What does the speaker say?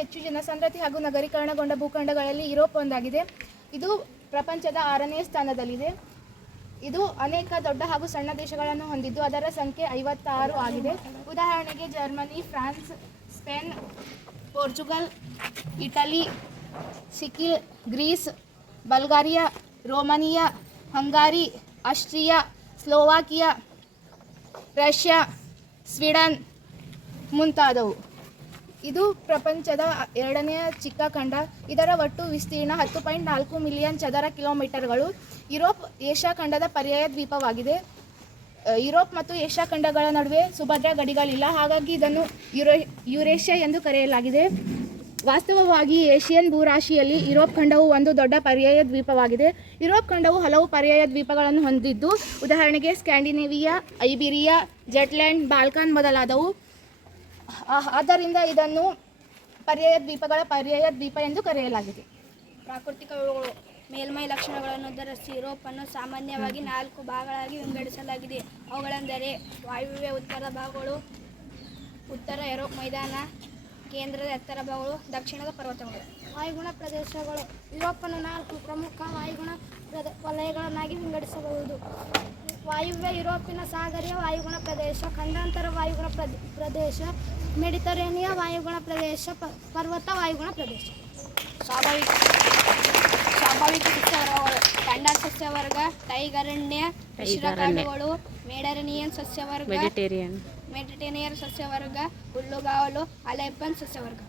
ಹೆಚ್ಚು ಜನಸಾಂದ್ರತೆ ಹಾಗೂ ನಗರೀಕರಣಗೊಂಡ ಭೂಖಂಡಗಳಲ್ಲಿ ಯುರೋಪ್ ಒಂದಾಗಿದೆ. ಇದು ಪ್ರಪಂಚದ 6ನೇ ಸ್ಥಾನದಲ್ಲಿದೆ. ಇದು ಅನೇಕ ದೊಡ್ಡ ಹಾಗೂ ಸಣ್ಣ ದೇಶಗಳನ್ನು ಹೊಂದಿದ್ದು ಅದರ ಸಂಖ್ಯೆ 56 ಆಗಿದೆ. ಉದಾಹರಣೆಗೆ Germany, France, Spain, Portugal, Italy, Sicily, Greece, Bulgaria, Romania, Hungary, Austria, Slovakia, Russia, Sweden ಮುಂತಾದವು. ಇದು ಪ್ರಪಂಚದ 2ನೇ ಚಿಕ್ಕ ಖಂಡ. ಇದರ ಒಟ್ಟು ವಿಸ್ತೀರ್ಣ 10.4 ಮಿಲಿಯನ್ ಚದರ ಕಿಲೋಮೀಟರ್ಗಳು. ಯುರೋಪ್ ಏಷ್ಯಾ ಖಂಡದ ಪರ್ಯಾಯ ದ್ವೀಪವಾಗಿದೆ. ಯುರೋಪ್ ಮತ್ತು ಏಷ್ಯಾ ಖಂಡಗಳ ನಡುವೆ ಸುಭದ್ರ ಗಡಿಗಳಿಲ್ಲ, ಹಾಗಾಗಿ ಇದನ್ನು ಯುರೇಷ್ಯಾ ಎಂದು ಕರೆಯಲಾಗಿದೆ. ವಾಸ್ತವವಾಗಿ ಏಷ್ಯನ್ ಭೂರಾಶಿಯಲ್ಲಿ ಯುರೋಪ್ ಖಂಡವು ಒಂದು ದೊಡ್ಡ ಪರ್ಯಾಯ ದ್ವೀಪವಾಗಿದೆ. ಯುರೋಪ್ ಖಂಡವು ಹಲವು ಪರ್ಯಾಯ ದ್ವೀಪಗಳನ್ನು ಹೊಂದಿದ್ದು ಉದಾಹರಣೆಗೆ ಸ್ಕ್ಯಾಂಡಿನೇವಿಯಾ, ಐಬೀರಿಯಾ, ಜೆಟ್ಲ್ಯಾಂಡ್, ಬಾಲ್ಕನ್ ಮೊದಲಾದವು. ಆದ್ದರಿಂದ ಇದನ್ನು ಪರ್ಯಾಯ ದ್ವೀಪ ಎಂದು ಕರೆಯಲಾಗಿದೆ. ಪ್ರಾಕೃತಿಕ ವಿಭವಗಳು ಮೇಲ್ಮೈ ಲಕ್ಷಣಗಳನ್ನು ಧರಿಸಿ ಯುರೋಪನ್ನು ಸಾಮಾನ್ಯವಾಗಿ 4 ಭಾಗಗಳಾಗಿ ವಿಂಗಡಿಸಲಾಗಿದೆ. ಅವುಗಳೆಂದರೆ ವಾಯುವ್ಯ ಉತ್ತರ ಭಾಗಗಳು, ಉತ್ತರ ಯುರೋಪ್ ಮೈದಾನ, ಕೇಂದ್ರದ ಎತ್ತರ ಭಾಗಗಳು, ದಕ್ಷಿಣದ ಪರ್ವತಗಳು. ವಾಯುಗುಣ ಪ್ರದೇಶಗಳು ಯುರೋಪನ್ನು 4 ಪ್ರಮುಖ ವಾಯುಗುಣ ವಲಯಗಳನ್ನಾಗಿ ವಿಂಗಡಿಸಬಹುದು. ವಾಯುವ್ಯ ಯುರೋಪಿನ ಸಾಗರೀಯ ವಾಯುಗುಣ ಪ್ರದೇಶ, ಖಂಡಾಂತರ ವಾಯುಗುಣ ಪ್ರದೇಶ, ಮೆಡಿಟರೇನಿಯಾ ವಾಯುಗುಣ ಪ್ರದೇಶ, ಪರ್ವತ ವಾಯುಗುಣ ಪ್ರದೇಶ. ಸ್ವಾಭಾವಿಕ ಸಸ್ಯವರ್ಗಗಳು ಖಂಡಾಂತರ ಸಸ್ಯವರ್ಗ, ಟೈಗರಣ್ಯ ಮಿಶ್ರಕಾಡುಗಳು, ಮೆಡಿಟರೇನಿಯನ್ ಸಸ್ಯವರ್ಗ, ಮೆಡಿಟರೇನಿಯನ್ ಸಸ್ಯವರ್ಗ, ಹುಲ್ಲುಗಾವಲು, ಅಲೆಪೈನ್ ಸಸ್ಯವರ್ಗ.